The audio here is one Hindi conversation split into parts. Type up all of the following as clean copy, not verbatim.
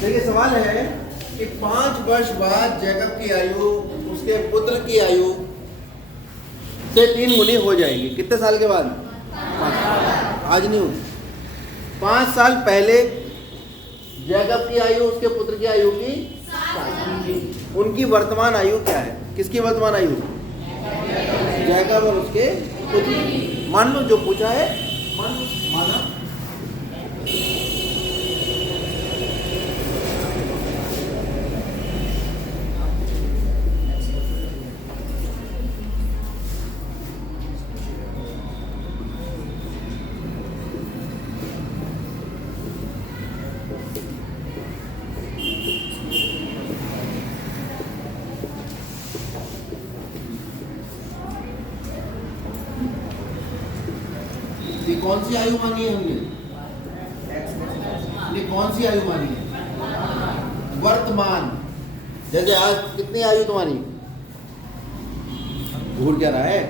देखिए सवाल है कि 5 वर्ष बाद जैकब की आयु उसके पुत्र की आयु से 3 गुनी हो जाएगी। कितने साल के बाद? 5 आज नहीं हुई। 5 साल पहले जैकब की आयु उसके पुत्र की आयु की 7। उनकी वर्तमान आयु क्या है? किसकी वर्तमान आयु? जैकब और उसके पुत्र। मान लो जो पूछा है माना। कौन सी आयु मानी है हमने? कौन सी आयु मानी है? वर्तमान। जैसे आज कितनी आयु तुम्हारी? भूल क्या रहा है?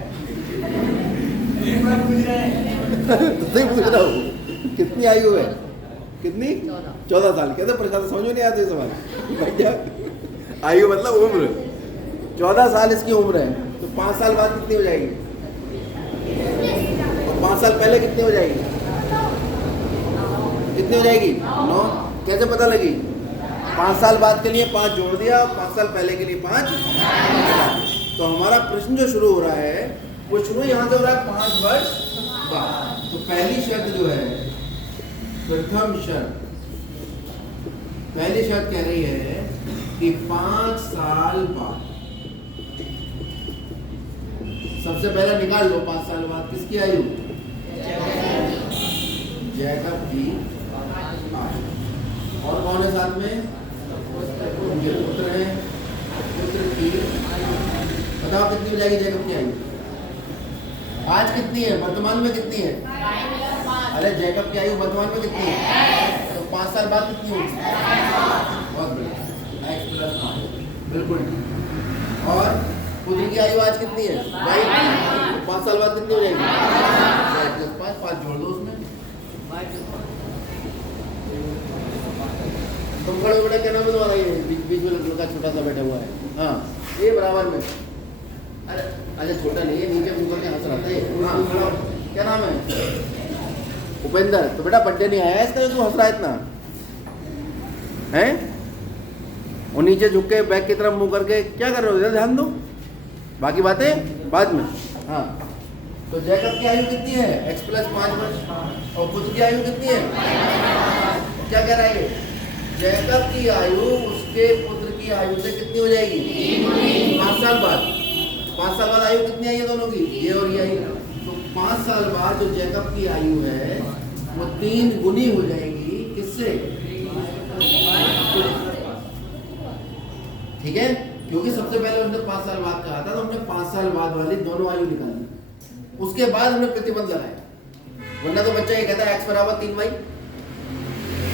तुझसे पूछ रहा हूँ कितनी आयु है? कितनी? 14 साल। कहते प्रशांत समझ में नहीं आती सवाल क्या? आयु मतलब उम्र। 14 साल इसकी उम्र है, तो 5 साल बाद कितनी हो जाएगी? 5 साल पहले कितनी हो जाएगी? कितनी हो जाएगी? 9। कैसे पता लगी? 5 साल बाद के लिए 5 जोड़ दिया, 5 साल पहले के लिए 5। तो हमारा प्रश्न जो शुरू हो रहा है वो शुरू यहाँ से हो रहा है 5 वर्ष बाद। तो पहली शर्त जो है, प्रथम शर्त, पहली शर्त कह रही है कि 5 साल बाद। सबसे पहले निकाल लो 5 साल बाद किसकी आयु? जैकब की आयु। और कौन है साथ में? उनके पुत्र हैं। पुत्र की बताओ कितनी हो जाएगी जैकब की आयु? आज कितनी है? वर्तमान में कितनी है? अरे जैकब की आयु वर्तमान में कितनी है? तो 5 साल बाद कितनी होगी? बहुत बढ़िया, x + 5 बिल्कुल। और पुत्र की आयु आज कितनी है? 5 साल बाद कितनी हो जाएगी? 5 जोड़ दो उसमें। तुम खड़े बड़े क्या नाम है तुम्हारा? ये बीच में लड़का छोटा सा बैठा हुआ है। हाँ ये बराबर में। अरे अच्छा छोटा नहीं है, नीचे मुंह करके हंस रहा था ये। हाँ खड़ा। क्या नाम है? उपेंद्र। तो बेटा बर्थडे नहीं आया इसका जो तू हंस रहा है इतना है? और नीचे झुक के बैग की तरफ मुंह करके क्या कर रहे हो? ध्यान दो, बाकी बातें बाद में। हाँ तो जैकब की आयु कितनी है? x + 5 वर्ष। और पुत्र की आयु कितनी है? क्या कह रहा है ये? जैकब की आयु उसके पुत्र की आयु से कितनी हो जाएगी? 5 साल बाद। 5 साल बाद आयु कितनी आई है दोनों की? ये और ये आई। तो 5 साल बाद जो जैकब की आयु है वो 3 गुनी हो जाएगी। किससे? ठीक है, क्योंकि सबसे पहले हमने 5 साल बाद कहा था, तो हमने 5 साल बाद वाली दोनों आयु निकाली। उसके बाद हमने प्रतिबंध लगाया, वरना तो बच्चा ये कहता है x = 3y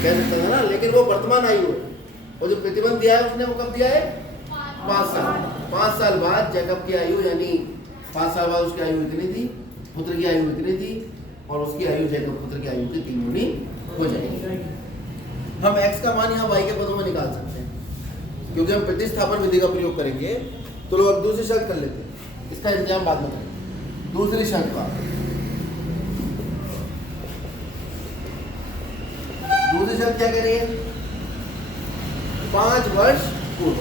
कह सकता था ना, लेकिन वो वर्तमान आयु है। और जो प्रतिबंध दिया है उसने वो कब दिया है? 5 साल। 5 साल बाद जैकब की आयु, यानी 5 साल बाद उसकी आयु इतनी थी, पुत्र की आयु इतनी थी, और उसकी आयु जैकब पुत्र की आयु की 3 गुनी हो जाएगी। हम x का मान यहाँ y के पदों में निकाल सकते हैं, क्योंकि हम प्रतिस्थापन विधि का प्रयोग करेंगे। तो लोग अब दूसरी शर्त कर लेते हैं, इसका इंतजाम बाद में करेंगे। दूसरी शर्त का, दूसरी शर्त क्या कह रही है? 5 वर्ष पूर्व।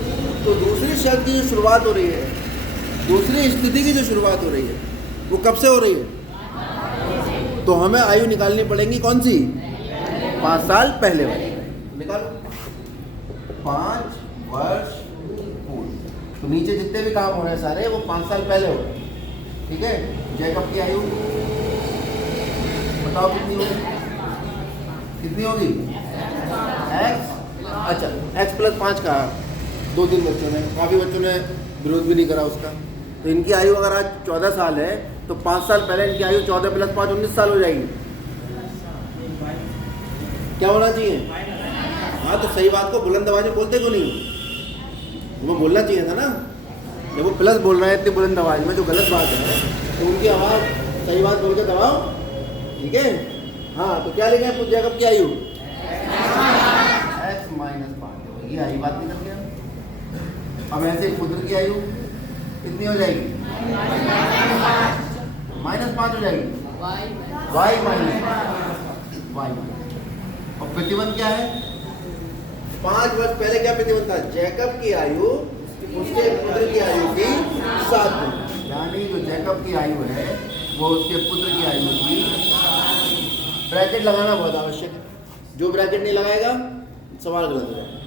तो दूसरी शर्त की जो शुरुआत हो रही है, दूसरी स्थिति की जो शुरुआत हो रही है, वो कब से हो रही है? तो हमें आयु निकालनी पड़ेगी कौन सी? 5 साल पहले वाली। निकालो 5 वर्ष पूर्व। तो नीचे जितने भी काम हो रहे हैं सारे वो 5 साल पहले हो रहे। ठीक है, जैकब की आयु बताओ कितनी होगी? कितनी होगी? x। अच्छा x + 5 का 2-3 बच्चों ने, काफ़ी बच्चों ने विरोध भी नहीं करा उसका। तो इनकी आयु अगर आज 14 साल है तो 5 साल पहले इनकी आयु 14 + 5 19 साल हो जाएगी। क्या होना चाहिए? हाँ तो सही बात को बुलंद आवाज में बोलते क्यों नहीं? वो बोलना चाहिए था ना। जब वो प्लस बोल रहे हैं इतनी बुलंद आवाज में, जो गलत बात है, तो उनकी आवाज़ सही बात बोल के दबाओ। ठीक है, हाँ तो क्या लिखा है? जैकब की आयु x - 5। आई बात निकल गया। अब ऐसे पुत्र की आयु कितनी हो जाएगी? -5 हो जाएगी। y minus y। और प्रतिबंध क्या है? 5 वर्ष पहले क्या प्रतिबंध था? जैकब की आयु उसके पुत्र की आयु की 7 गुना, यानी जो जैकब की आयु है वो उसके पुत्र की आयु की। ब्रैकेट लगाना बहुत आवश्यक है, जो ब्रैकेट नहीं लगाएगा सवाल गलत हो जाएगा।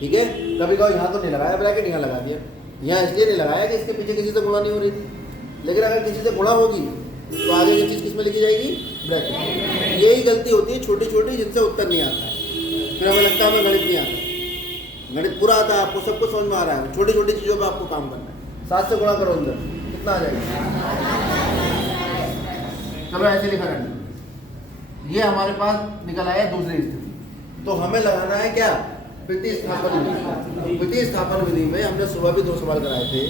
ठीक है, कभी कभी यहाँ तो नहीं लगाया ब्रैकेट, यहाँ लगा दिया। यहाँ इसलिए नहीं लगाया कि इसके पीछे किसी से गुणा नहीं हो रही थी, लेकिन अगर किसी से गुणा होगी तो आगे की चीज़ किस में लिखी जाएगी? ब्रैकेट। यही गलती होती है छोटी छोटी, जिनसे उत्तर नहीं आता है। फिर हमें लगता है हमें गणित नहीं आता। गणित पूरा आता है, आपको सब कुछ समझ में आ रहा है, छोटी छोटी चीज़ों पर आपको काम करना है। 7 से गुणा करो अंदर, कितना आ जाएगा? चलो ऐसे लिखा रहना। ये हमारे पास निकल आया दूसरी स्थिति। तो हमें लगाना है क्या? प्रतिस्थापन विधि। प्रतिस्थापन विधि में हमने सुबह भी 2 सवाल कराए थे,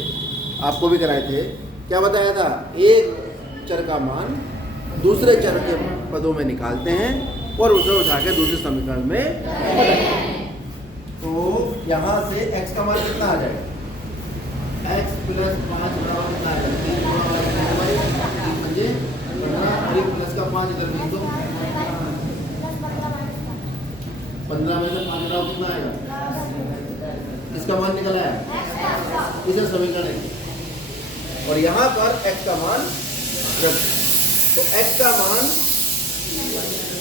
आपको भी कराए थे। क्या बताया था? एक चर का मान दूसरे चर के पदों में निकालते हैं और उसे उठा के दूसरे समीकरण में बदलते हैं। तो यहाँ से x का मान कितना आ जाएगा? x + 5 कितना आ जाएगा? 3 प्लस का 5 इधर लिख दो। 15 में से 5 घटाओ, कितना आएगा? इसका मान निकला है, इसे समीकरण है। और यहाँ पर x का मान रख, तो x का मान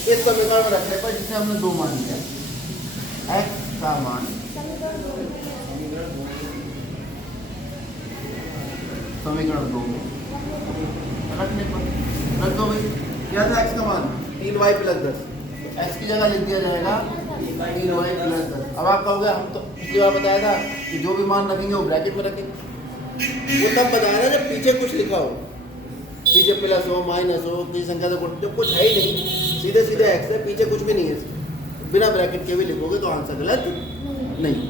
इस समीकरण में रखने पर, जिससे हमने 2 मान लिया, x का मान समीकरण 2 में रखने पर रख दो भाई। क्या था x का मान? 3y + 10। तो x की जगह लिख दिया जाएगा 3y + 10। अब आप कहोगे हम तो पिछली बार बताया था कि जो भी मान रखेंगे वो ब्रैकेट में रखेंगे। वो तब बताया ना जब पीछे कुछ लिखा हो, पीछे प्लस हो माइनस हो, किसी संख्या से जब कुछ है ही नहीं, सीधे सीधे x है, पीछे कुछ भी नहीं है, बिना ब्रैकेट के भी लिखोगे तो आंसर गलत नहीं।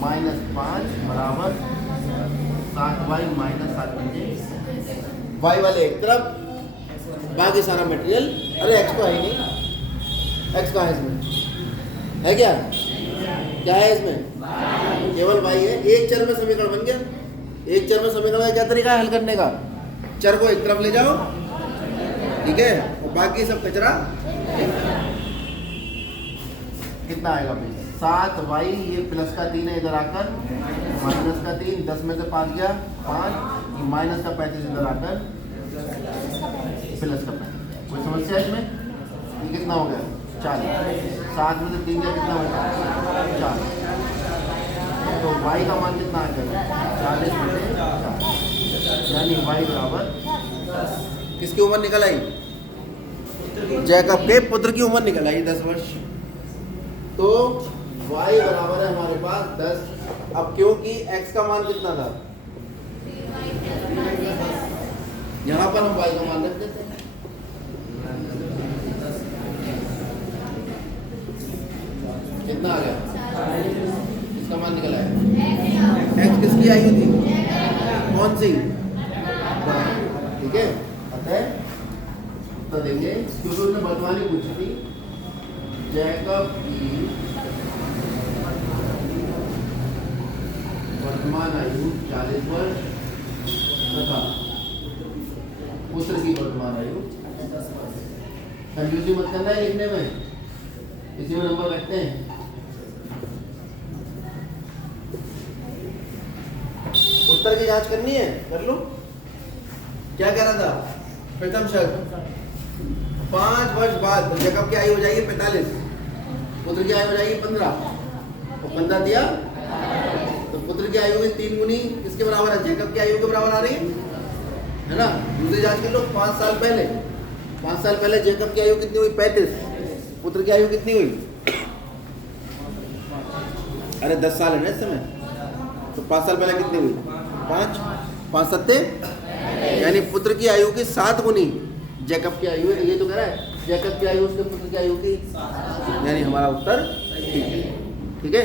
-5 बराबर 7y - 7 y वाले एक तरफ, बाकी सारा मटेरियल। अरे x तो है ही नहीं, x कहाँ है इसमें? है क्या? क्या है इसमें? केवल y है। एक चर में समीकरण बन गया। एक चर में समीकरण का क्या तरीका है हल करने का? चर को एक तरफ ले जाओ, ठीक है, और बाकी सब कचरा। कितना आएगा भाई? 7y, ये प्लस का 3 है इधर आकर, माइनस का 3, 10 में से 5 गया 5, ये माइनस का 35 इधर आकर प्लस का 35। कोई समस्या है इसमें? ये कितना हो गया? 40। 7 में से 3 गया, कितना होगा? 4। तो y का मान कितना आ जाएगा? 40 में से 4, यानी y बराबर किसकी उम्र निकल आई? जैकब के पुत्र की उम्र निकल आई 10 वर्ष। तो y बराबर है हमारे पास 10। अब क्योंकि x का मान कितना था? यहाँ पर हम y का मान रख देते हैं। कितना आ गया? इसका मान निकला है। x किसकी आयु थी? कौन सी? ठीक है, अतः तो देंगे क्योंकि उसने वर्तमान पूछी थी। जैकब की वर्तमान आयु 40 वर्ष तथा पुत्र की वर्तमान आयु 10 वर्ष। कंफ्यूजन मत करना है लिखने में, इसी में नंबर रखते हैं। उत्तर की जांच करनी है, कर लो। क्या कह रहा था? प्रथम शर्त 5 वर्ष बाद जैकब की आयु हो जाएगी 45, पुत्र की आयु हो जाएगी 15, और 15 दिया तो पुत्र की आयु 3 गुनी किसके बराबर है? जैकब की आयु के बराबर आ रही है ना। दूसरी जांच कर लो। 5 साल पहले जैकब की आयु कितनी हुई? 35। पुत्र की आयु कितनी हुई? अरे 10 साल है ना इस समय, तो 5 साल पहले कितनी हुई? 5 7 यानी पुत्र की आयु की 7 गुनी जैकब की आयु है। ये तो कह रहा है जैकब की आयु उसके पुत्र की आयु की, यानी हमारा उत्तर ठीक है। ठीक है।